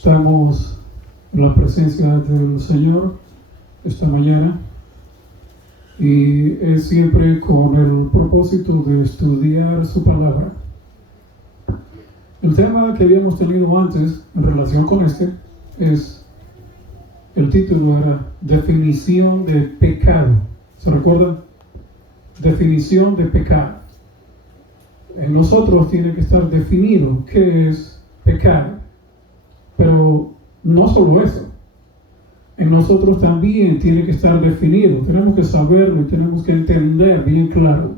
Estamos en la presencia del Señor esta mañana y es siempre con el propósito de estudiar su palabra. El tema que habíamos tenido antes en relación con el título era definición de pecado. ¿Se recuerdan? Definición de pecado. En nosotros tiene que estar definido qué es pecado. Pero no solo eso. En nosotros también tiene que estar definido. Tenemos que saberlo y tenemos que entender bien claro.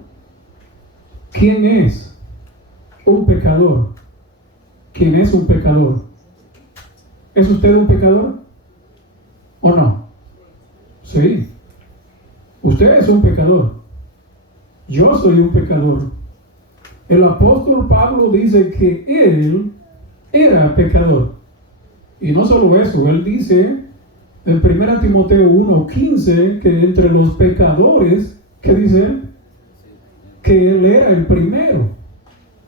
¿Quién es un pecador? ¿Quién es un pecador? ¿Es usted un pecador? ¿O no? Sí. Usted es un pecador. Yo soy un pecador. El apóstol Pablo dice que él era pecador. Y no solo eso, él dice en 1 Timoteo 1:15 que entre los pecadores, ¿qué dice él? Que él era el primero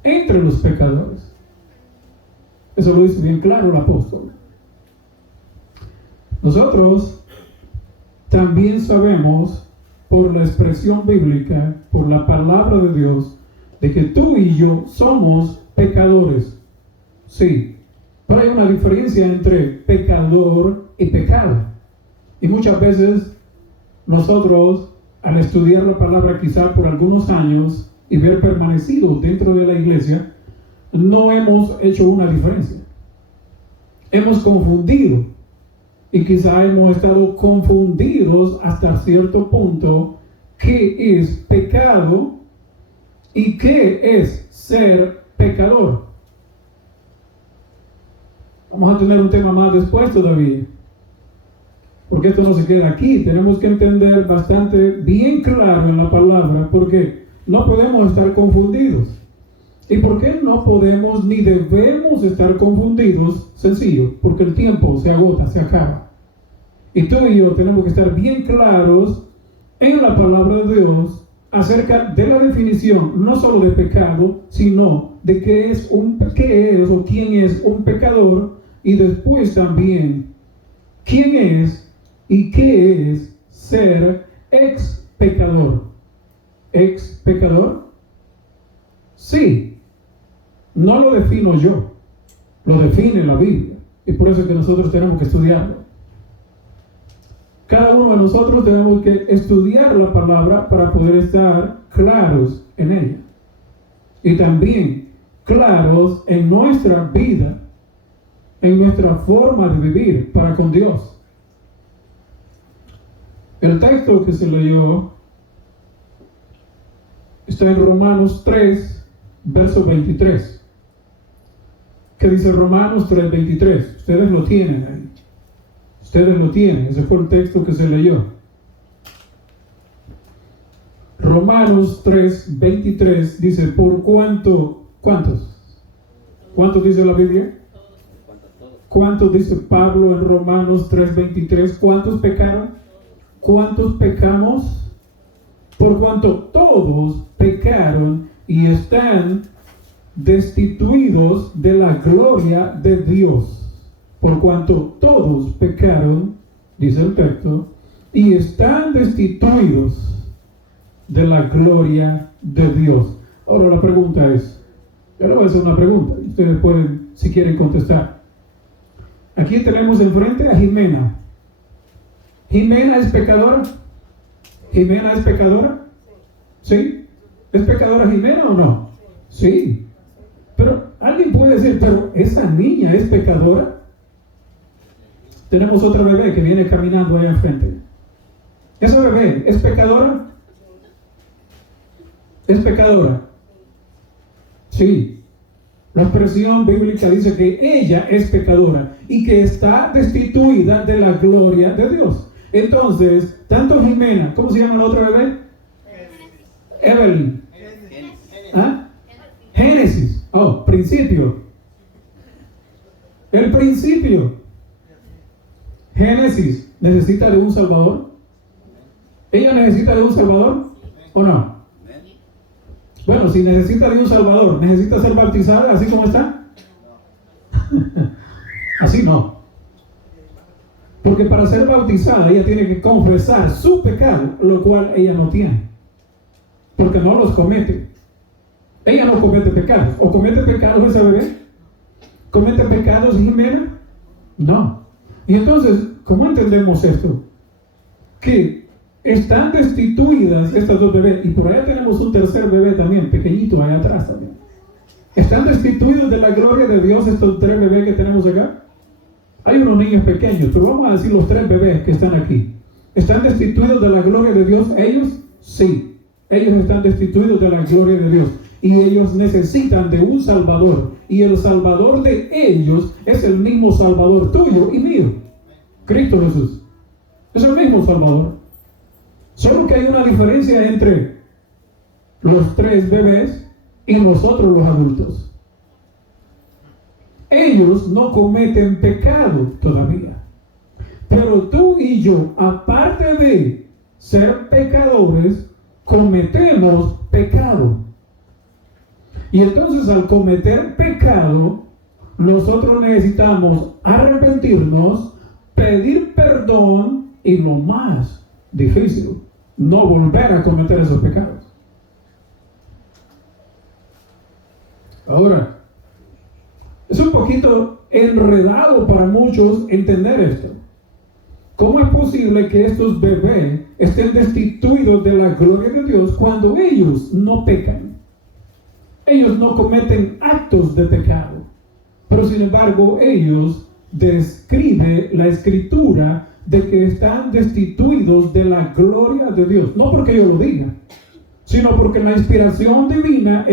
entre los pecadores. Eso lo dice bien claro el apóstol. Nosotros también sabemos por la expresión bíblica, por la palabra de Dios, de que tú y yo somos pecadores. Sí. Pero hay una diferencia entre pecador y pecado. Y muchas veces nosotros, al estudiar la palabra quizá por algunos años y ver permanecido dentro de la iglesia, no hemos hecho una diferencia. Hemos confundido. Y quizá hemos estado confundidos hasta cierto punto qué es pecado y qué es ser pecador. Vamos a tener un tema más después todavía, porque esto no se queda aquí. Tenemos que entender bastante bien claro en la palabra, porque no podemos estar confundidos. ¿Y por qué no podemos ni debemos estar confundidos? Sencillo, porque el tiempo se agota, se acaba. Y tú y yo tenemos que estar bien claros en la palabra de Dios acerca de la definición, no solo de pecado, sino de qué es o quién es un pecador. Y después también, ¿quién es y qué es ser ex pecador? ¿Ex pecador? Sí, no lo defino yo, lo define la Biblia. Y por eso es que nosotros tenemos que estudiarlo. Cada uno de nosotros tenemos que estudiar la palabra para poder estar claros en ella. Y también claros en nuestra vida, en nuestra forma de vivir para con Dios. El texto que se leyó está en Romanos 3, verso 23. ¿Qué dice Romanos 3:23? Ustedes lo tienen ahí. Ustedes lo tienen. Ese fue el texto que se leyó. Romanos 3:23 dice, ¿por cuánto? ¿Cuántos? ¿Cuántos dice la Biblia? ¿Cuántos dice Pablo en Romanos 3:23? ¿Cuántos pecaron? ¿Cuántos pecamos? Por cuanto todos pecaron y están destituidos de la gloria de Dios. Por cuanto todos pecaron, dice el texto, y están destituidos de la gloria de Dios. Ahora la pregunta es, yo le voy a hacer una pregunta y ustedes pueden, si quieren, contestar. Aquí tenemos enfrente a Jimena. ¿Jimena es pecadora? ¿Jimena es pecadora? ¿Sí? ¿Es pecadora Jimena o no? Sí. Pero alguien puede decir, pero esa niña es pecadora. Tenemos otra bebé que viene caminando allá enfrente. ¿Esa bebé es pecadora? ¿Es pecadora? Sí. La expresión bíblica dice que ella es pecadora y que está destituida de la gloria de Dios. Entonces, tanto Jimena, ¿cómo se llama la otra bebé? Evelyn. ¿Ah? Génesis. Oh, principio. El principio. Génesis necesita de un Salvador. ¿Ella necesita de un Salvador o no? Bueno, si necesita de un Salvador, ¿necesita ser bautizada así como está? Así no. Porque para ser bautizada ella tiene que confesar su pecado, lo cual ella no tiene. Porque no los comete. Ella no comete pecados. ¿O comete pecados esa bebé? ¿Comete pecados Jimena? No. Y entonces, ¿cómo entendemos esto? Que están destituidas estas dos bebés. Y por allá tenemos un tercer bebé también, pequeñito, allá atrás también. ¿Están destituidos de la gloria de Dios estos tres bebés que tenemos acá? Hay unos niños pequeños, pero vamos a decir los tres bebés que están aquí. ¿Están destituidos de la gloria de Dios ellos? Sí. Ellos están destituidos de la gloria de Dios. Y ellos necesitan de un Salvador. Y el Salvador de ellos es el mismo Salvador tuyo y mío. Cristo Jesús. Es el mismo Salvador. Solo que hay una diferencia entre los tres bebés y nosotros los adultos. Ellos no cometen pecado todavía. Pero tú y yo, aparte de ser pecadores, cometemos pecado. Y entonces al cometer pecado, nosotros necesitamos arrepentirnos, pedir perdón y lo más difícil, no volver a cometer esos pecados. Ahora, es un poquito enredado para muchos entender esto. ¿Cómo es posible que estos bebés estén destituidos de la gloria de Dios cuando ellos no pecan? Ellos no cometen actos de pecado. Pero sin embargo, ellos describe la Escritura de que están destituidos de la gloria de Dios. No porque yo lo diga, sino porque en la inspiración divina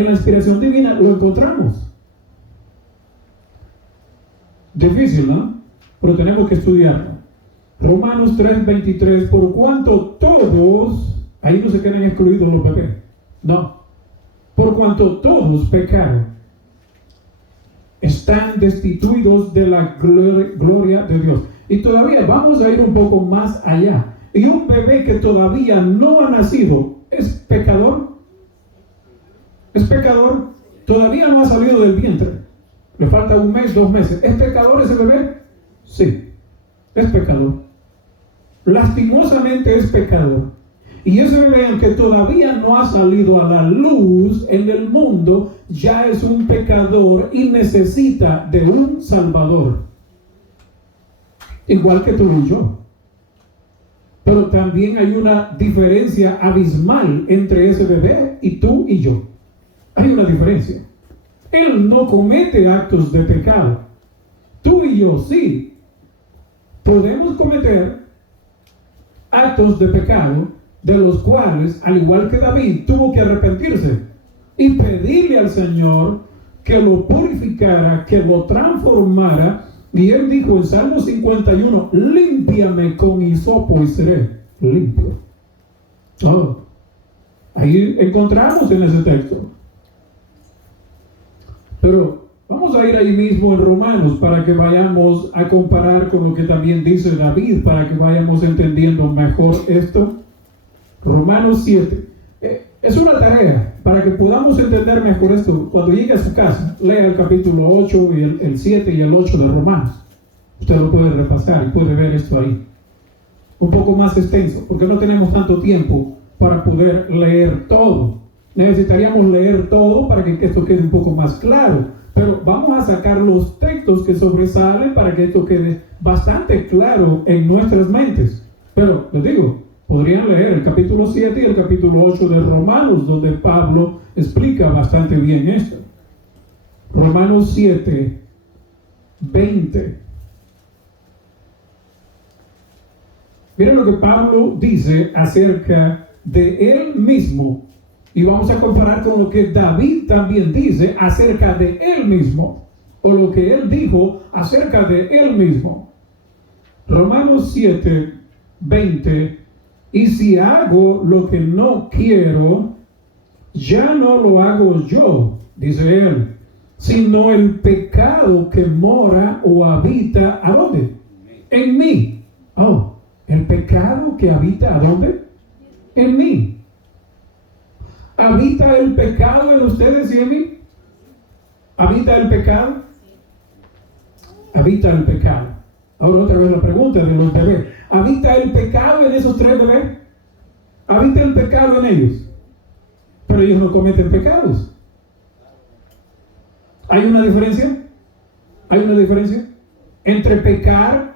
lo encontramos. Difícil, ¿no? Pero tenemos que estudiarlo. Romanos 3:23, por cuanto todos, ahí no se quedan excluidos los bebés, no, por cuanto todos pecaron, están destituidos de la gloria de Dios. Y todavía vamos a ir un poco más allá. Y un bebé que todavía no ha nacido, ¿es pecador? ¿Es pecador? Todavía no ha salido del vientre. Le falta 1 mes, 2 meses. ¿Es pecador ese bebé? Sí, es pecador. Lastimosamente es pecador. Y ese bebé, aunque todavía no ha salido a la luz en el mundo, ya es un pecador y necesita de un Salvador. Igual que tú y yo. Pero también hay una diferencia abismal entre ese bebé y tú y yo. Hay una diferencia. Él no comete actos de pecado. Tú y yo sí. Podemos cometer actos de pecado, de los cuales, al igual que David, tuvo que arrepentirse y pedirle al Señor que lo purificara, que lo transformara. Y él dijo en Salmo 51, límpiame con hisopo y seré limpio. Oh, ahí encontramos en ese texto. Pero vamos a ir ahí mismo en Romanos para que vayamos a comparar con lo que también dice David, para que vayamos entendiendo mejor esto. Romanos 7. Es una tarea para que podamos entender mejor esto. Cuando llegue a su casa, lea el capítulo 8 y el 7 y el 8 de Romanos. Usted lo puede repasar y puede ver esto ahí. Un poco más extenso, porque no tenemos tanto tiempo para poder leer todo. Necesitaríamos leer todo para que esto quede un poco más claro. Pero vamos a sacar los textos que sobresalen para que esto quede bastante claro en nuestras mentes. Pero les digo, podrían leer el capítulo 7 y el capítulo 8 de Romanos, donde Pablo explica bastante bien esto. Romanos 7, 20. Miren lo que Pablo dice acerca de él mismo. Y vamos a comparar con lo que David también dice acerca de él mismo. O lo que él dijo acerca de él mismo. Romanos 7, 20. Y si hago lo que no quiero, ya no lo hago yo, dice él, sino el pecado que mora o habita, ¿a dónde? En mí. Oh, el pecado que habita, ¿a dónde? En mí. ¿Habita el pecado en ustedes y en mí? ¿Habita el pecado? habita el pecado. Ahora otra vez la pregunta de los bebés. ¿Habita el pecado en esos 3 bebés? ¿Habita el pecado en ellos? Pero ellos no cometen pecados. ¿Hay una diferencia? ¿Hay una diferencia entre pecar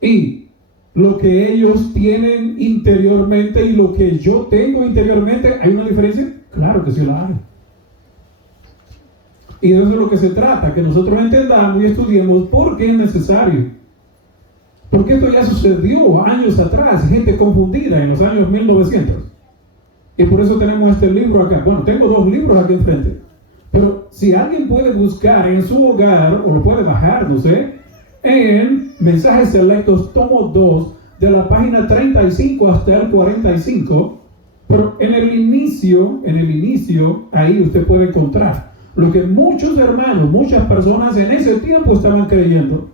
y lo que ellos tienen interiormente y lo que yo tengo interiormente? ¿Hay una diferencia? Claro que sí la hay. Y de eso es lo que se trata, que nosotros entendamos y estudiemos por qué es necesario. Porque esto ya sucedió años atrás, gente confundida en los años 1900. Y por eso tenemos este libro acá. Bueno, tengo 2 libros aquí enfrente. Pero si alguien puede buscar en su hogar, o lo puede bajar, no sé, en Mensajes Selectos, tomo 2, de la página 35 hasta el 45, pero en el inicio, ahí usted puede encontrar lo que muchos hermanos, muchas personas en ese tiempo estaban creyendo.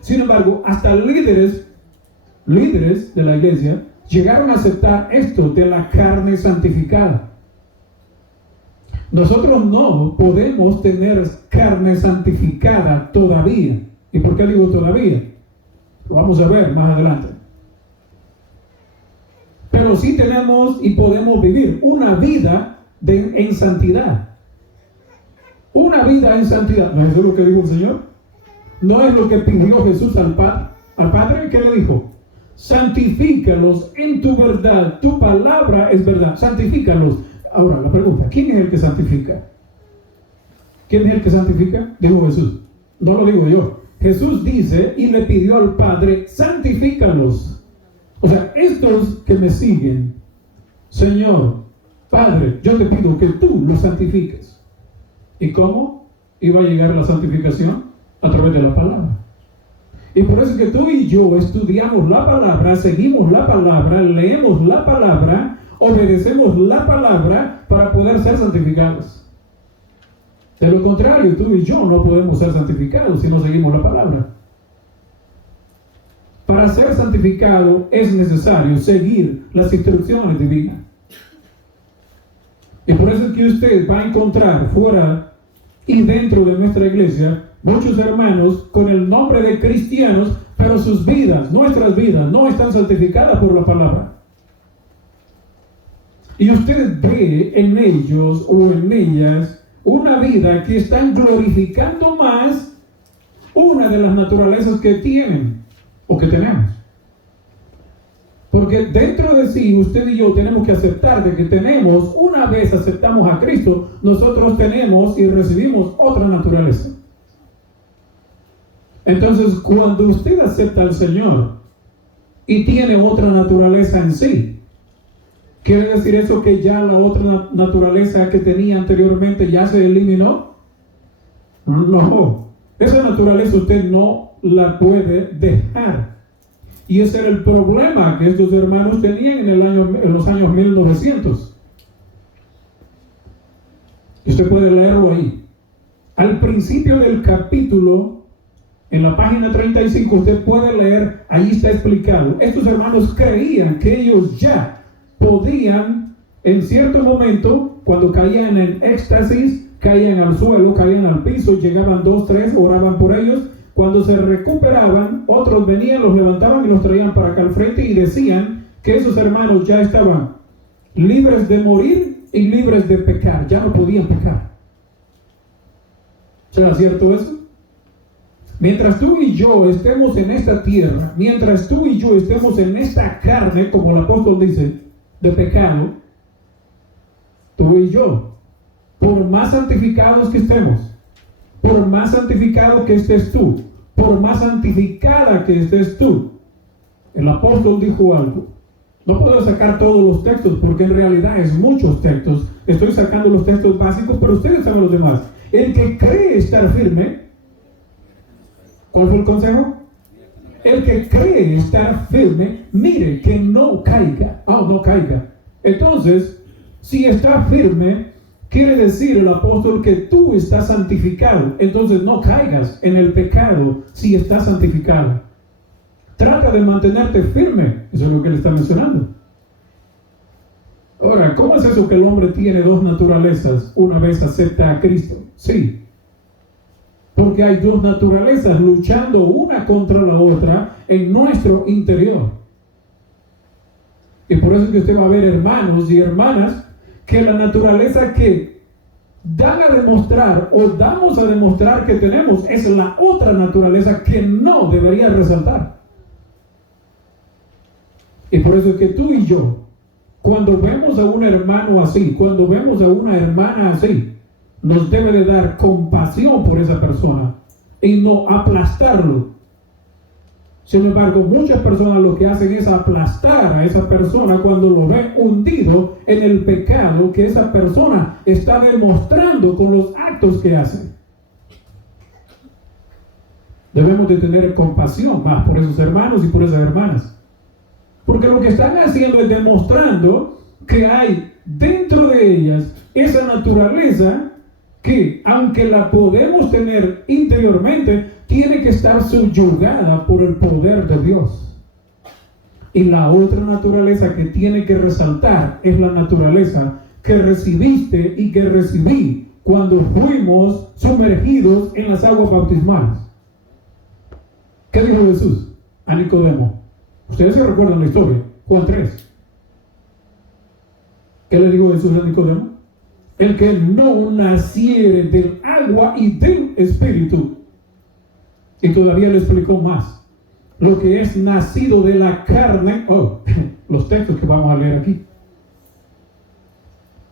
Sin embargo, hasta líderes de la iglesia llegaron a aceptar esto de la carne santificada. Nosotros no podemos tener carne santificada todavía. ¿Y por qué digo todavía? Lo vamos a ver más adelante. Pero sí tenemos y podemos vivir una vida en santidad. Una vida en santidad. ¿No es eso lo que dijo el Señor? ¿No es lo que pidió Jesús al Padre? ¿Qué le dijo? Santifícalos en tu verdad. Tu palabra es verdad. Santifícalos. Ahora, la pregunta, ¿quién es el que santifica? ¿Quién es el que santifica? Dijo Jesús. No lo digo yo. Jesús dice y le pidió al Padre, santifícalos. O sea, estos que me siguen, Señor, Padre, yo te pido que tú los santifiques. ¿Y cómo iba a llegar la santificación? A través de la palabra. Y por eso es que tú y yo estudiamos la palabra, seguimos la palabra, leemos la palabra, obedecemos la palabra para poder ser santificados. De lo contrario, tú y yo no podemos ser santificados si no seguimos la palabra. Para ser santificado es necesario seguir las instrucciones divinas. Y por eso es que usted va a encontrar fuera y dentro de nuestra iglesia muchos hermanos con el nombre de cristianos, pero sus vidas, nuestras vidas, no están santificadas por la palabra. Y usted ve en ellos o en ellas una vida que están glorificando más una de las naturalezas que tienen o que tenemos. Porque dentro de sí, usted y yo tenemos que aceptar de que tenemos, una vez aceptamos a Cristo, nosotros tenemos y recibimos otra naturaleza. Entonces, cuando usted acepta al Señor y tiene otra naturaleza en sí, ¿quiere decir eso que ya la otra naturaleza que tenía anteriormente ya se eliminó? No. Esa naturaleza usted no la puede dejar. Y ese era el problema que estos hermanos tenían en los años 1900. Y usted puede leerlo ahí. Al principio del capítulo, en la página 35, usted puede leer, ahí está explicado. Estos hermanos creían que ellos ya podían, en cierto momento, cuando caían en éxtasis, caían al suelo, caían al piso, llegaban 2, 3, oraban por ellos. Cuando se recuperaban, otros venían, los levantaban y los traían para acá al frente y decían que esos hermanos ya estaban libres de morir y libres de pecar, ya no podían pecar. ¿Será cierto eso? Mientras tú y yo estemos en esta tierra, mientras tú y yo estemos en esta carne, como el apóstol dice, de pecado, tú y yo, por más santificados que estemos, por más santificado que estés tú, por más santificada que estés tú, el apóstol dijo algo. No puedo sacar todos los textos porque en realidad es muchos textos. Estoy sacando los textos básicos, pero ustedes saben los demás. El que cree estar firme, ¿cuál fue el consejo? El que cree estar firme, mire que no caiga. No caiga. Entonces, si está firme, quiere decir el apóstol que tú estás santificado. Entonces no caigas en el pecado si estás santificado. Trata de mantenerte firme. Eso es lo que él está mencionando. Ahora, ¿cómo es eso que el hombre tiene 2 naturalezas una vez acepta a Cristo? Sí. Porque hay dos naturalezas luchando una contra la otra en nuestro interior. Y por eso es que usted va a ver hermanos y hermanas que la naturaleza que dan a demostrar o damos a demostrar que tenemos es la otra naturaleza que no debería resaltar. Y por eso es que tú y yo, cuando vemos a un hermano así, cuando vemos a una hermana así, nos debe de dar compasión por esa persona y no aplastarlo. Sin embargo, muchas personas lo que hacen es aplastar a esa persona cuando lo ven hundido en el pecado que esa persona está demostrando con los actos que hace. Debemos de tener compasión más por esos hermanos y por esas hermanas. Porque lo que están haciendo es demostrando que hay dentro de ellas esa naturaleza que, aunque la podemos tener interiormente, tiene que estar subyugada por el poder de Dios. Y la otra naturaleza que tiene que resaltar es la naturaleza que recibiste y que recibí cuando fuimos sumergidos en las aguas bautismales. ¿Qué dijo Jesús a Nicodemo? Ustedes se recuerdan la historia, Juan 3. ¿Qué le dijo Jesús a Nicodemo? El que no naciere del agua y del Espíritu. Y todavía le explicó más. Lo que es nacido de la carne, los textos que vamos a leer aquí.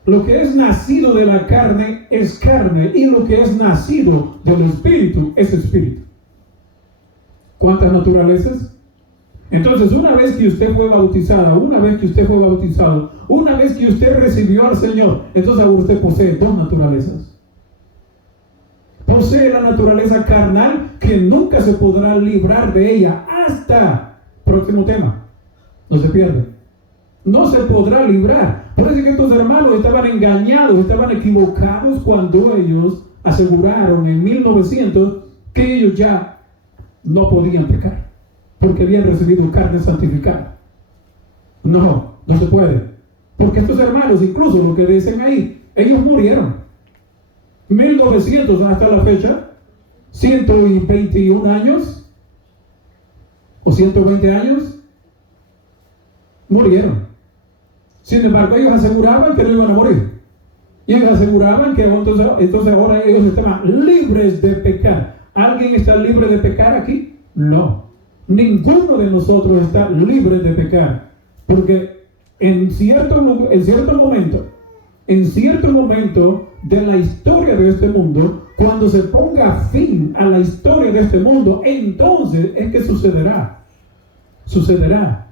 Lo que es nacido de la carne es carne, y lo que es nacido del Espíritu es espíritu. ¿Cuántas naturalezas? Entonces, una vez que usted fue bautizada, una vez que usted fue bautizado, una vez que usted recibió al Señor, entonces ahora usted posee dos naturalezas. Posee la naturaleza carnal que nunca se podrá librar de ella hasta, próximo tema, no se pierde, no se podrá librar. Por eso que estos hermanos estaban engañados, estaban equivocados cuando ellos aseguraron en 1900 que ellos ya no podían pecar, porque habían recibido carne santificada. No se puede. Porque estos hermanos, incluso lo que dicen ahí, ellos murieron. 1900 hasta la fecha, 121 años, o 120 años, murieron. Sin embargo, ellos aseguraban que no iban a morir. Y ellos aseguraban que entonces ahora ellos estaban libres de pecar. ¿Alguien está libre de pecar aquí? No. Ninguno de nosotros está libre de pecar, porque en cierto momento de la historia de este mundo, cuando se ponga fin a la historia de este mundo, entonces es que sucederá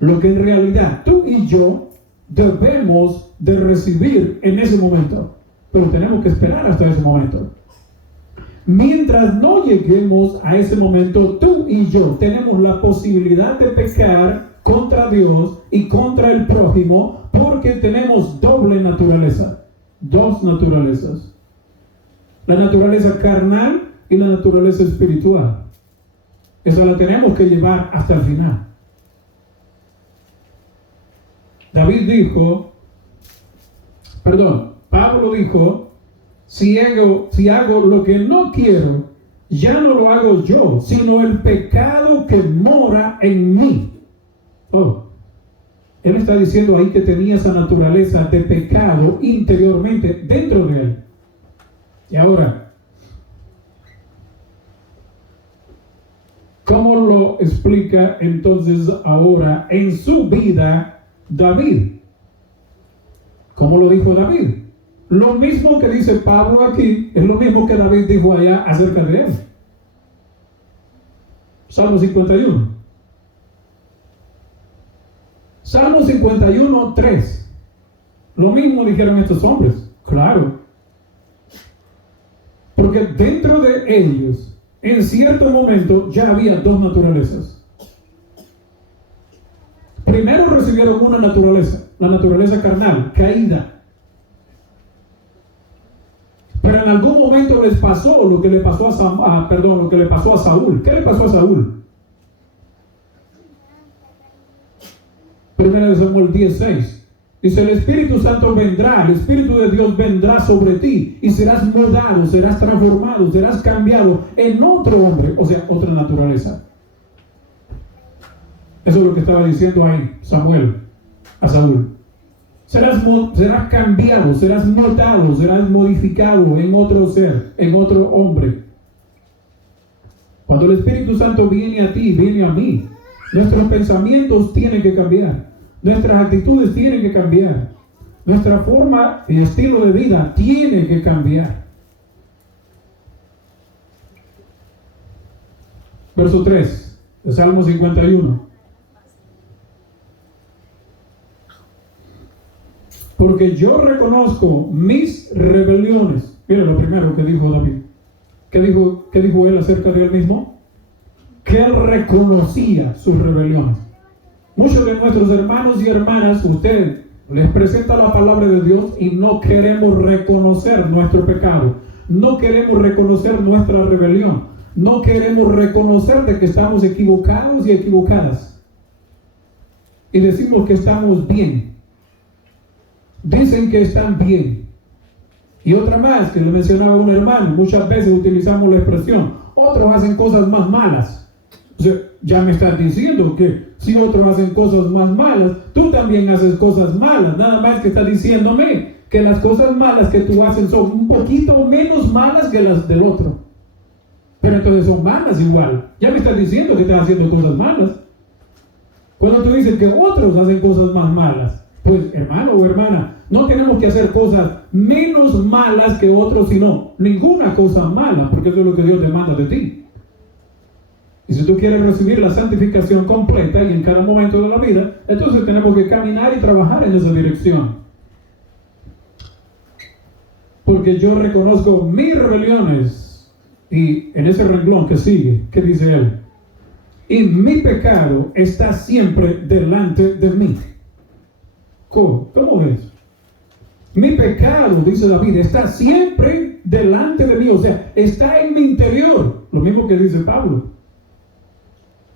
lo que en realidad tú y yo debemos de recibir en ese momento, pero tenemos que esperar hasta ese momento. Mientras no lleguemos a ese momento, tú y yo tenemos la posibilidad de pecar contra Dios y contra el prójimo, porque tenemos doble naturaleza, dos naturalezas, la naturaleza carnal y la naturaleza espiritual. Esa la tenemos que llevar hasta el final. Pablo dijo, si hago lo que no quiero, ya no lo hago yo, sino el pecado que mora en mí. Él está diciendo ahí que tenía esa naturaleza de pecado interiormente dentro de él. Y ahora, ¿cómo lo explica entonces ahora en su vida David? ¿Cómo lo dijo David? Lo mismo que dice Pablo aquí es lo mismo que David dijo allá acerca de él. Salmo 51. Salmo 51, 3. Lo mismo dijeron estos hombres. Claro. Porque dentro de ellos, en cierto momento, ya había dos naturalezas. Primero recibieron una naturaleza, la naturaleza carnal, caída. Pero en algún momento les pasó lo que le pasó a Saúl. ¿Qué le pasó a Saúl? Primera de Samuel 16. Dice, el Espíritu Santo vendrá, el Espíritu de Dios vendrá sobre ti y serás mudado, serás transformado, serás cambiado en otro hombre, o sea, otra naturaleza. Eso es lo que estaba diciendo ahí Samuel a Saúl. Serás cambiado, serás mutado, serás modificado en otro ser, en otro hombre. Cuando el Espíritu Santo viene a ti, viene a mí, nuestros pensamientos tienen que cambiar. Nuestras actitudes tienen que cambiar. Nuestra forma y estilo de vida tiene que cambiar. Verso 3 de Salmo 51. Porque yo reconozco mis rebeliones. Mira lo primero que dijo David. ¿Qué dijo él acerca de él mismo? Que él reconocía sus rebeliones. Muchos de nuestros hermanos y hermanas, usted les presenta la palabra de Dios y no queremos reconocer nuestro pecado. No queremos reconocer nuestra rebelión. No queremos reconocer de que estamos equivocados y equivocadas. Y decimos que estamos bien. Dicen que están bien. Y otra más, que le mencionaba un hermano, muchas veces utilizamos la expresión, otros hacen cosas más malas. O sea, ya me estás diciendo que si otros hacen cosas más malas, tú también haces cosas malas. Nada más que estás diciéndome que las cosas malas que tú haces son un poquito menos malas que las del otro. Pero entonces son malas igual. Ya me estás diciendo que estás haciendo cosas malas. Cuando tú dices que otros hacen cosas más malas, pues hermano o hermana, no tenemos que hacer cosas menos malas que otros, sino ninguna cosa mala, porque eso es lo que Dios demanda de ti. Y si tú quieres recibir la santificación completa y en cada momento de la vida, entonces tenemos que caminar y trabajar en esa dirección. Porque yo reconozco mis rebeliones. Y en ese renglón que sigue, ¿qué dice él? Y mi pecado está siempre delante de mí. ¿Cómo es? Mi pecado, dice David, está siempre delante de mí. O sea, está en mi interior. Lo mismo que dice Pablo.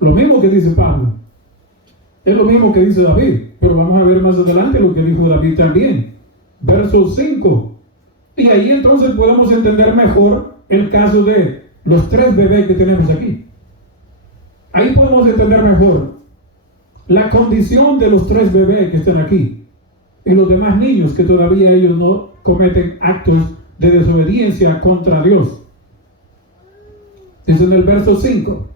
Lo mismo que dice Pablo. Es lo mismo que dice David. Pero vamos a ver más adelante lo que dijo David también. Verso 5. Y ahí entonces podemos entender mejor el caso de los 3 bebés que tenemos aquí. Ahí podemos entender mejor la condición de los 3 bebés que están aquí. Y los demás niños que todavía ellos no cometen actos de desobediencia contra Dios. Dice en el verso 5.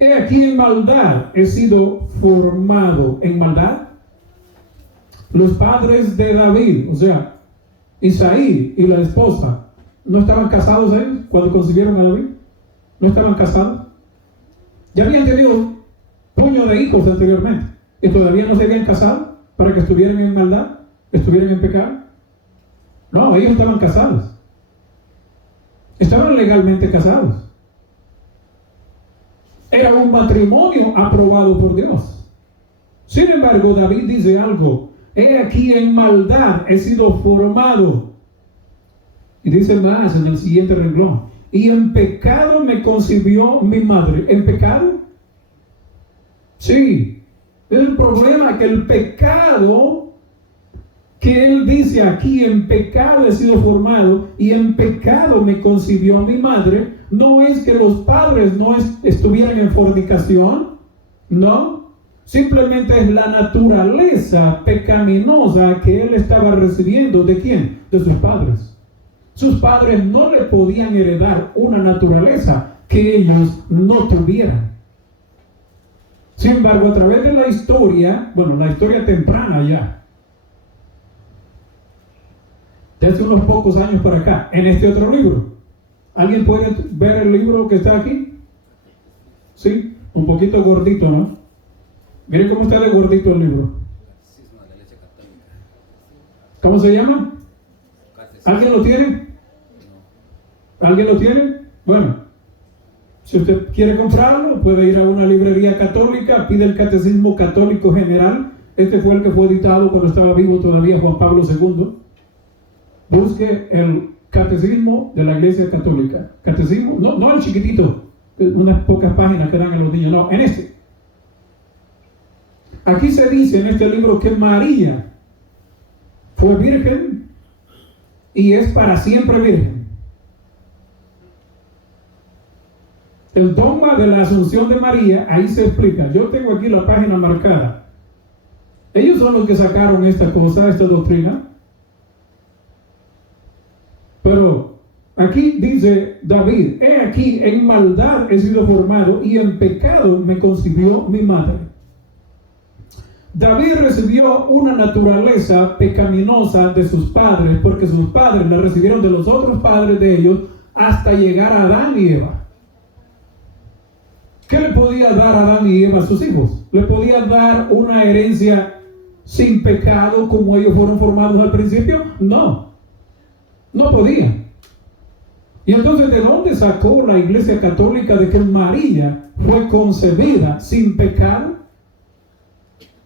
He aquí en maldad he sido formado. ¿En maldad? Los padres de David, o sea, Isaí y la esposa, ¿no estaban casados ellos cuando concibieron a David? ¿No estaban casados? Ya habían tenido puño de hijos anteriormente y todavía no se habían casado para que estuvieran en maldad, estuvieran en pecado. No, ellos estaban casados. Estaban legalmente casados. Era un matrimonio aprobado por Dios. Sin embargo, David dice algo. He aquí en maldad he sido formado. Y dice más en el siguiente renglón. Y en pecado me concibió mi madre. ¿En pecado? Sí. Es el problema que el pecado que él dice aquí, en pecado he sido formado y en pecado me concibió mi madre. No es que los padres no estuvieran en fornicación, no. Simplemente es la naturaleza pecaminosa que él estaba recibiendo. ¿De quién? De sus padres. Sus padres no le podían heredar una naturaleza que ellos no tuvieran. Sin embargo, a través de la historia, la historia temprana ya, de hace unos pocos años para acá, en este otro libro, ¿alguien puede ver el libro que está aquí? Sí, un poquito gordito, ¿no? Miren cómo está de gordito el libro. ¿Cómo se llama? ¿Alguien lo tiene? ¿Alguien lo tiene? Bueno, si usted quiere comprarlo, puede ir a una librería católica, pide el Catecismo Católico General. Este fue el que fue editado cuando estaba vivo todavía Juan Pablo II. Busque el Catecismo de la Iglesia Católica. Catecismo, no el chiquitito, unas pocas páginas que dan a los niños, no, en este. Aquí se dice en este libro que María fue virgen y es para siempre virgen. El dogma de la asunción de María, ahí se explica. Yo tengo aquí la página marcada. Ellos son los que sacaron esta cosa, esta doctrina. Pero aquí dice David: he aquí, en maldad he sido formado y en pecado me concibió mi madre. David recibió una naturaleza pecaminosa de sus padres, porque sus padres la recibieron de los otros padres de ellos hasta llegar a Adán y Eva. ¿Qué le podía dar Adán y Eva a sus hijos? ¿Le podía dar una herencia sin pecado como ellos fueron formados al principio? No, no podía. Y entonces, ¿de dónde sacó la Iglesia Católica de que María fue concebida sin pecado?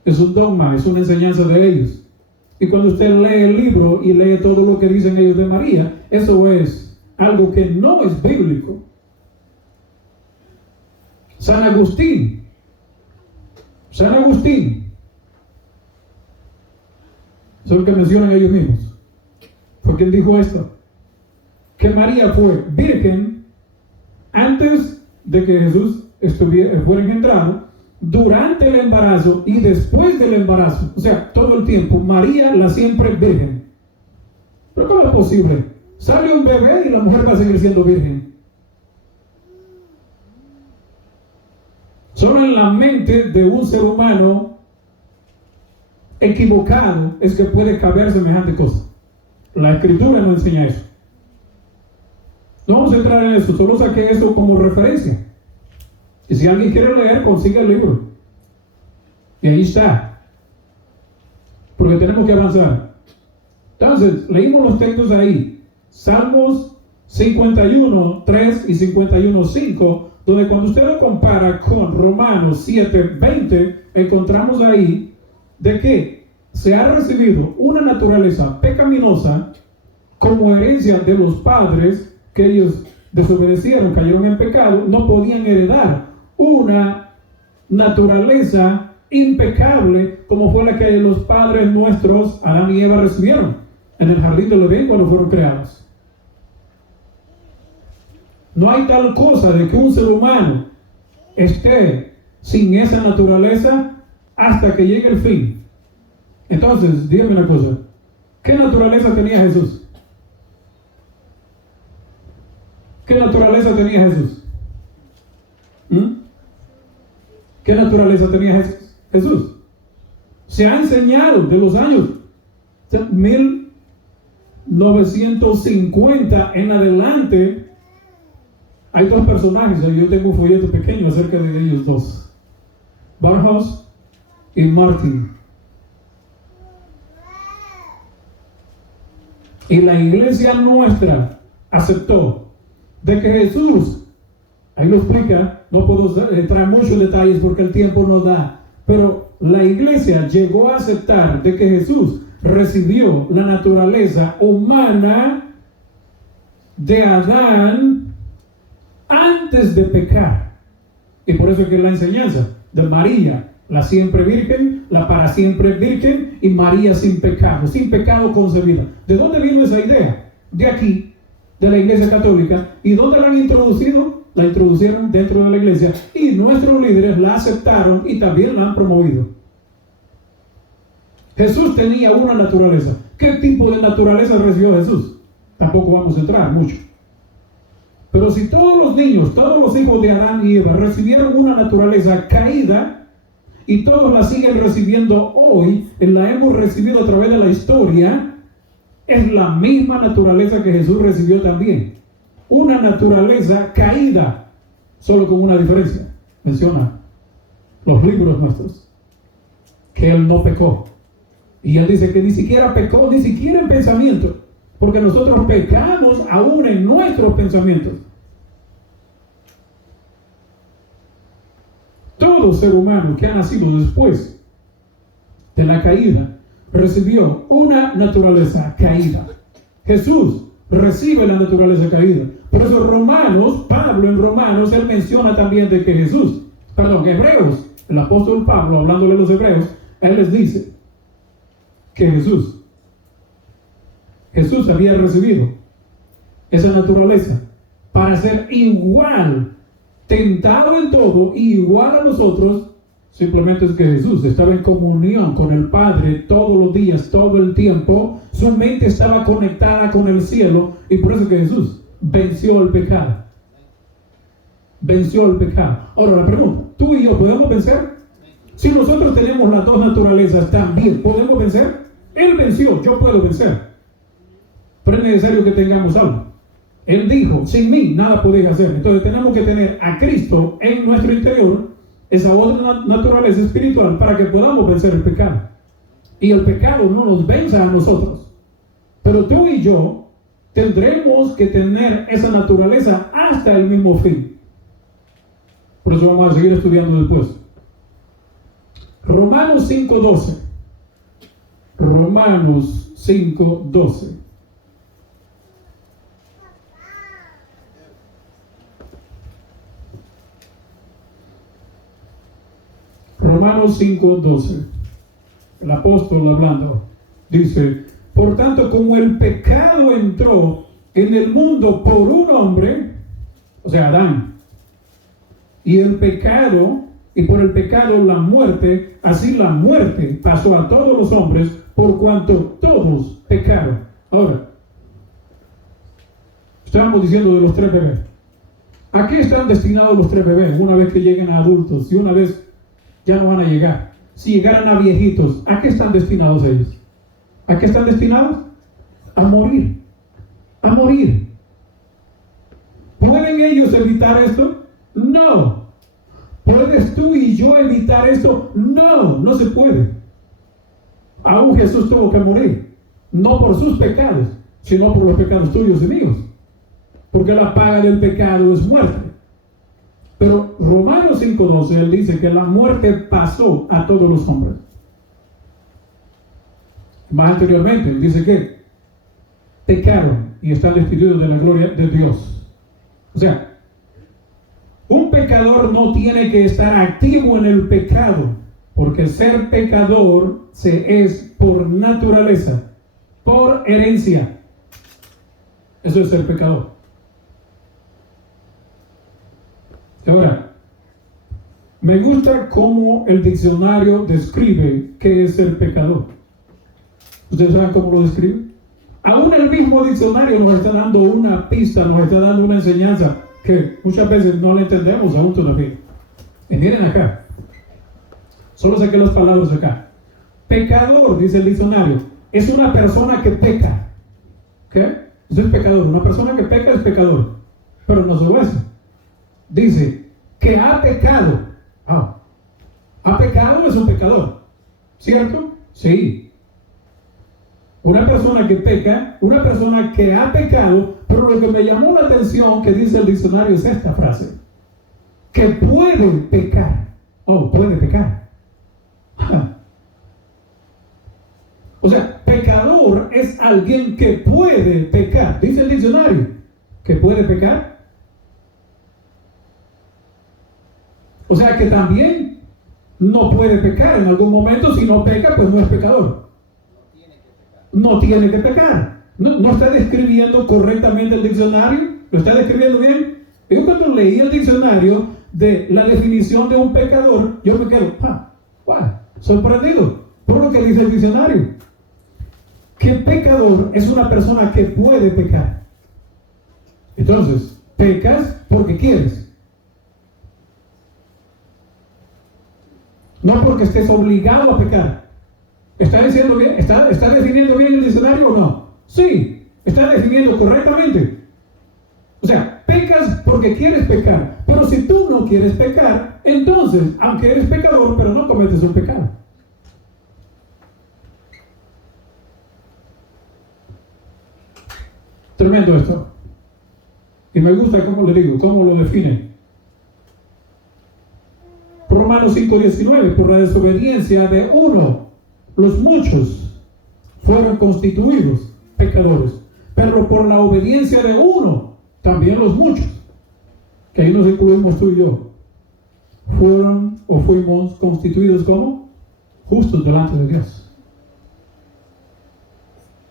Es un dogma, es una enseñanza de ellos. Y cuando usted lee el libro y lee todo lo que dicen ellos de María, eso es algo que no es bíblico. San Agustín, es el que mencionan ellos mismos, fue quien dijo esto, que María fue virgen antes de que Jesús fuera engendrado, durante el embarazo y después del embarazo. O sea, todo el tiempo María la siempre virgen. Pero ¿cómo es posible? Sale un bebé y la mujer va a seguir siendo virgen. Solo en la mente de un ser humano equivocado es que puede caber semejante cosa. La Escritura no enseña eso. No vamos a entrar en eso, solo saqué esto como referencia. Y si alguien quiere leer, consiga el libro. Y ahí está. Porque tenemos que avanzar. Entonces, leímos los textos ahí. Salmos 51, 3 y 51, 5. Donde cuando usted lo compara con Romanos 7, 20, encontramos ahí de que se ha recibido una naturaleza pecaminosa como herencia de los padres, que ellos desobedecieron, cayeron en pecado, no podían heredar una naturaleza impecable como fue la que los padres nuestros, Adán y Eva, recibieron en el jardín del Edén cuando fueron creados. No hay tal cosa de que un ser humano esté sin esa naturaleza hasta que llegue el fin. Entonces, dígame una cosa. ¿Qué naturaleza tenía Jesús? ¿Qué naturaleza tenía Jesús? ¿Qué naturaleza tenía Jesús? Se ha enseñado de los años 1950 en adelante. Hay dos personajes, yo tengo un folleto pequeño acerca de ellos dos: Barnhouse y Martin. Y la iglesia nuestra aceptó de que Jesús, ahí lo explica, no puedo entrar en muchos detalles porque el tiempo no da, pero la iglesia llegó a aceptar de que Jesús recibió la naturaleza humana de Adán antes de pecar. Y por eso es que la enseñanza de María, la siempre virgen, la para siempre virgen, y María sin pecado concebida. ¿De dónde vino esa idea? De aquí, de la Iglesia Católica. ¿Y dónde la han introducido? La introducieron dentro de la iglesia, y nuestros líderes la aceptaron y también la han promovido. Jesús tenía una naturaleza. ¿Qué tipo de naturaleza recibió Jesús? Tampoco vamos a entrar mucho. Pero si todos los niños, todos los hijos de Adán y Eva recibieron una naturaleza caída, y todos la siguen recibiendo hoy, la hemos recibido a través de la historia, es la misma naturaleza que Jesús recibió también. Una naturaleza caída, solo con una diferencia. Menciona los libros nuestros, que Él no pecó. Y Él dice que ni siquiera pecó, ni siquiera en pensamiento, porque nosotros pecamos aún en nuestros pensamientos. Todo ser humano que ha nacido después de la caída recibió una naturaleza caída. Jesús recibe la naturaleza caída. Por eso Pablo en Romanos, él menciona también de que Hebreos, el apóstol Pablo, hablándole a los hebreos, él les dice que Jesús Jesús había recibido esa naturaleza para ser igual, tentado en todo, igual a nosotros. Simplemente es que Jesús estaba en comunión con el Padre todos los días, todo el tiempo. Su mente estaba conectada con el cielo, y por eso que Jesús venció el pecado. Venció el pecado. Ahora la pregunta, ¿tú y yo podemos vencer? Si nosotros tenemos las dos naturalezas también, ¿podemos vencer? Él venció, yo puedo vencer. Pero es necesario que tengamos algo. Él dijo, sin mí nada podéis hacer. Entonces tenemos que tener a Cristo en nuestro interior, esa otra naturaleza espiritual, para que podamos vencer el pecado. Y el pecado no nos venza a nosotros. Pero tú y yo tendremos que tener esa naturaleza hasta el mismo fin. Por eso vamos a seguir estudiando después. Romanos 5:12. Romanos 5:12. Romanos 5:12. El apóstol hablando dice: por tanto, como el pecado entró en el mundo por un hombre, o sea, Adán, y por el pecado la muerte, así la muerte pasó a todos los hombres, por cuanto todos pecaron. Ahora, estábamos diciendo de los 3 bebés. ¿A qué están destinados los 3 bebés una vez que lleguen a adultos? Y una vez ya no van a llegar. Si llegaran a viejitos, ¿a qué están destinados ellos? ¿A qué están destinados? A morir. A morir. ¿Pueden ellos evitar esto? No. ¿Puedes tú y yo evitar esto? No, no se puede. Aún Jesús tuvo que morir. No por sus pecados, sino por los pecados tuyos y míos. Porque la paga del pecado es muerte. Pero Romanos 5:12, él dice que la muerte pasó a todos los hombres. Más anteriormente, él dice que pecaron y están destituidos de la gloria de Dios. O sea, un pecador no tiene que estar activo en el pecado, porque ser pecador se es por naturaleza, por herencia. Eso es ser pecador. Ahora, me gusta cómo el diccionario describe qué es ser pecador. ¿Ustedes saben cómo lo describe? Aún el mismo diccionario nos está dando una pista, nos está dando una enseñanza que muchas veces no la entendemos aún todavía. Y miren acá. Solo saqué las palabras acá. Pecador, dice el diccionario, es una persona que peca. ¿Qué? Eso es pecador. Una persona que peca es pecador. Pero no solo eso. Dice que ha pecado. Ha pecado es un pecador. ¿Cierto? Sí. Una persona que peca, una persona que ha pecado, pero lo que me llamó la atención que dice el diccionario es esta frase: que puede pecar. Puede pecar. O sea, pecador es alguien que puede pecar. Dice el diccionario que puede pecar. O sea que también no puede pecar en algún momento. Si no peca, pues no es pecador. No tiene que pecar. No está describiendo correctamente el diccionario. ¿Lo está describiendo bien? Yo cuando leí el diccionario de la definición de un pecador, yo me quedo sorprendido por lo que dice el diccionario. Que pecador es una persona que puede pecar. Entonces, pecas porque quieres. No porque estés obligado a pecar. ¿Está diciendo bien? ¿Está definiendo bien el diccionario o no? Sí, está definiendo correctamente. O sea, pecas porque quieres pecar. Pero si tú no quieres pecar, entonces, aunque eres pecador, pero no cometes un pecado. Tremendo esto. Y me gusta cómo le digo, cómo lo define. Romanos 5:19, por la desobediencia de uno, los muchos fueron constituidos pecadores, pero por la obediencia de uno, también los muchos, que ahí nos incluimos tú y yo, fueron o fuimos constituidos como justos delante de Dios.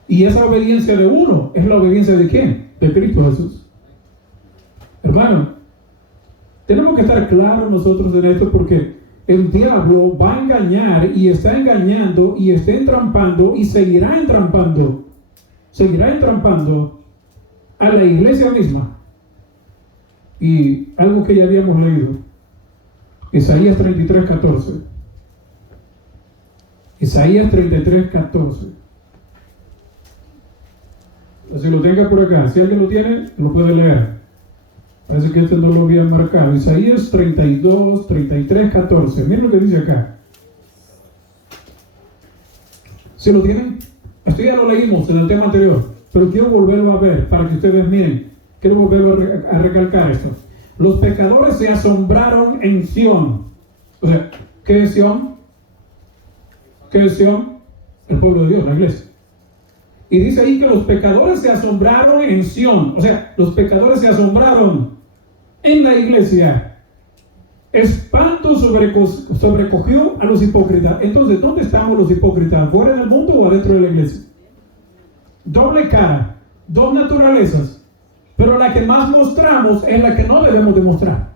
Y esa obediencia de uno es la obediencia de ¿quién? De Cristo Jesús. Hermano, tenemos que estar claros nosotros en esto, porque el diablo va a engañar y está engañando y está entrampando y seguirá entrampando a la iglesia misma. Y algo que ya habíamos leído, Isaías 33:14. Isaías 33:14. Si lo tenga por acá, si alguien lo tiene, lo puede leer. Parece que este no lo había marcado. Isaías 33:14. Miren lo que dice acá. ¿Sí lo tienen? Esto ya lo leímos en el tema anterior, pero quiero volverlo a ver para que ustedes miren. Quiero volverlo a recalcar esto. Los pecadores se asombraron en Sión. O sea, ¿qué es Sión? ¿Qué es Sión? El pueblo de Dios, la iglesia. Y dice ahí que los pecadores se asombraron en Sión. O sea, los pecadores se asombraron en la iglesia. Espanto sobrecogió a los hipócritas. Entonces, ¿dónde estamos los hipócritas? ¿Fuera del mundo o adentro de la iglesia? Doble cara, dos naturalezas. Pero la que más mostramos es la que no debemos demostrar.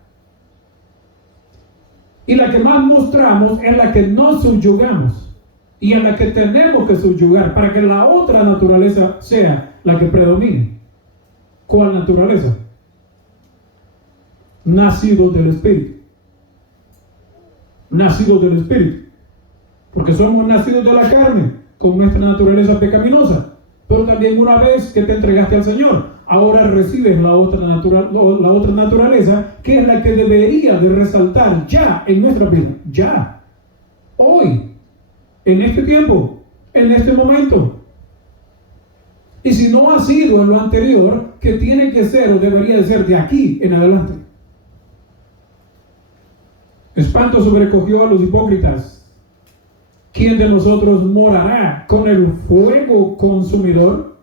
Y la que más mostramos es la que no subyugamos. Y en la que tenemos que subyugar para que la otra naturaleza sea la que predomine. ¿Cuál naturaleza? Nacidos del Espíritu. Nacidos del Espíritu. Porque somos nacidos de la carne, con nuestra naturaleza pecaminosa. Pero también una vez que te entregaste al Señor, ahora recibes la otra naturaleza, que es la que debería de resaltar ya en nuestra vida. Ya. Hoy. En este tiempo, en este momento. Y si no ha sido en lo anterior, que tiene que ser o debería de ser de aquí en adelante. Espanto sobrecogió a los hipócritas. ¿Quién de nosotros morará con el fuego consumidor?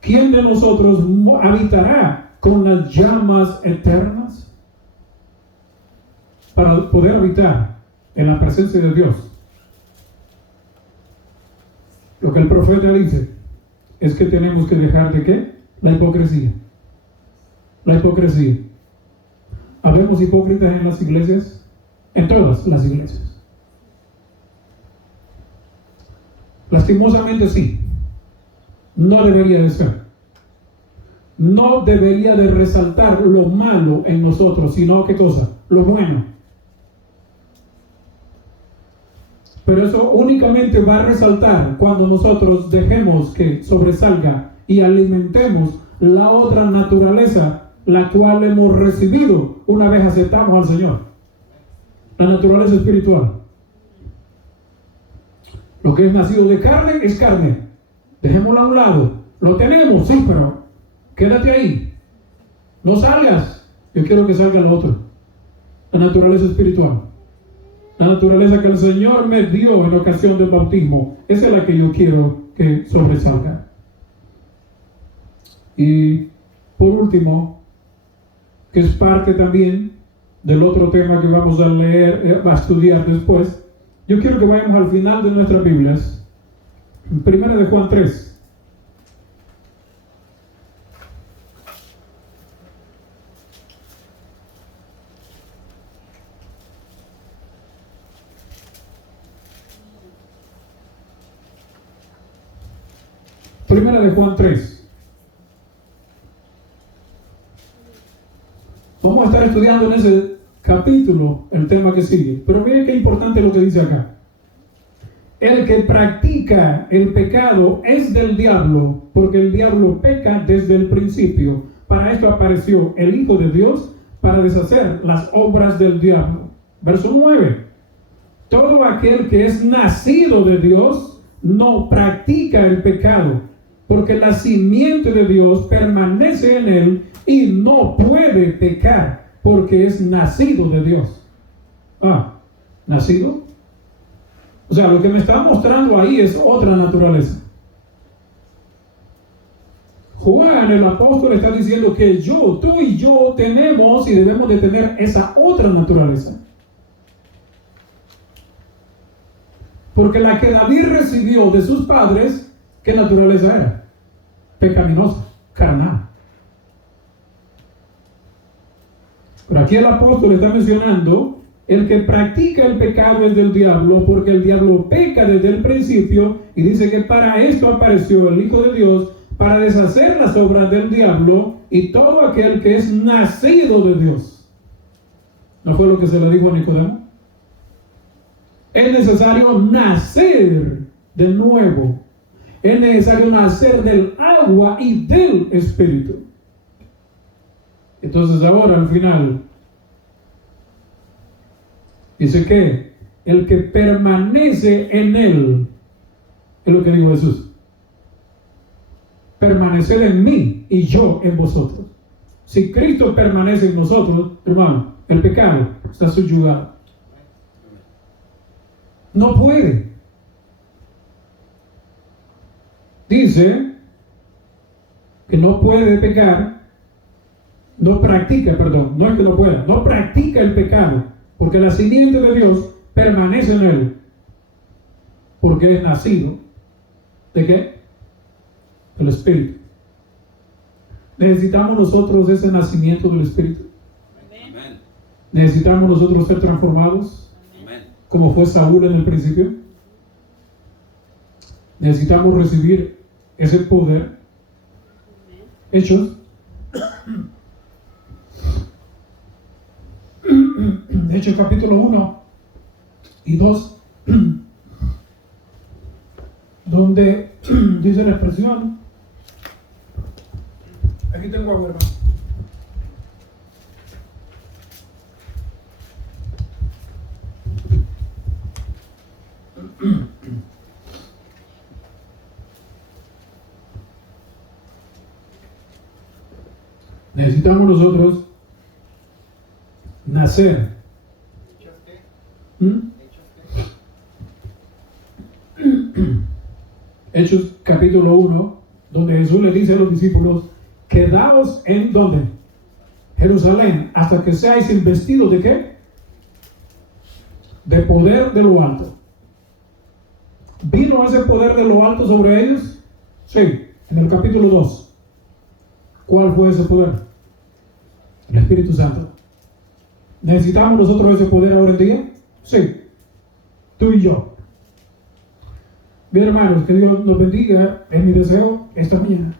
¿Quién de nosotros habitará con las llamas eternas? Para poder habitar en la presencia de Dios, lo que el profeta dice es que tenemos que dejar de ¿qué? La hipocresía. La hipocresía. ¿Habemos hipócritas en las iglesias? En todas las iglesias. Lastimosamente sí. No debería de ser. No debería de resaltar lo malo en nosotros, sino ¿qué cosa? Lo bueno. Pero eso únicamente va a resaltar cuando nosotros dejemos que sobresalga y alimentemos la otra naturaleza, la cual hemos recibido una vez aceptamos al Señor. La naturaleza espiritual. Lo que es nacido de carne es carne. Dejémoslo a un lado. Lo tenemos, sí, pero quédate ahí. No salgas. Yo quiero que salga lo otro. La naturaleza espiritual. La naturaleza que el Señor me dio en la ocasión del bautismo. Esa es la que yo quiero que sobresalga. Y por último, que es parte también del otro tema que vamos a leer, a estudiar después, yo quiero que vayamos al final de nuestras Biblias. En 1 de Juan 3. Primera de Juan 3. Vamos a estar estudiando en ese capítulo el tema que sigue. Pero miren qué importante lo que dice acá. El que practica el pecado es del diablo, porque el diablo peca desde el principio. Para esto apareció el Hijo de Dios, para deshacer las obras del diablo. Verso 9. Todo aquel que es nacido de Dios no practica el pecado, porque la simiente de Dios permanece en él y no puede pecar, porque es nacido de Dios. ¿Nacido? O sea, lo que me está mostrando ahí es otra naturaleza. Juan, el apóstol, está diciendo que tú y yo tenemos y debemos de tener esa otra naturaleza. Porque la que David recibió de sus padres ¿Qué naturaleza era? Pecaminosa, carnal. Pero aquí el apóstol está mencionando: el que practica el pecado es del diablo, porque el diablo peca desde el principio, y dice que para esto apareció el Hijo de Dios, para deshacer las obras del diablo y todo aquel que es nacido de Dios. ¿No fue lo que se le dijo a Nicodemo? Es necesario nacer de nuevo. Es necesario nacer del agua y del Espíritu. Entonces ahora al final dice que el que permanece en él, es lo que dijo Jesús: permaneced en mí y yo en vosotros. Si Cristo permanece en nosotros, hermano, el pecado está subyugado. No puede. Dice que no puede pecar, no practica, perdón, no es que no pueda, no practica el pecado, porque la simiente de Dios permanece en él, porque es nacido ¿de qué? Del Espíritu. Necesitamos nosotros ese nacimiento del Espíritu. Amén. Necesitamos nosotros ser transformados. Amén. Como fue Saúl en el principio. Necesitamos recibir ese poder. Hechos. Hechos capítulo 1 y 2, donde dice la expresión. Aquí tengo agua, hermano. Necesitamos nosotros nacer. Hechos capítulo 1, donde Jesús le dice a los discípulos: quedaos en ¿dónde? Jerusalén, hasta que seáis investidos ¿de qué? De poder de lo alto. ¿Vino ese poder de lo alto sobre ellos? Sí, en el capítulo 2. ¿Cuál fue ese poder? El Espíritu Santo. ¿Necesitamos nosotros ese poder ahora en día? Sí, tú y yo. Bien, hermanos, que Dios nos bendiga, es mi deseo esta mañana.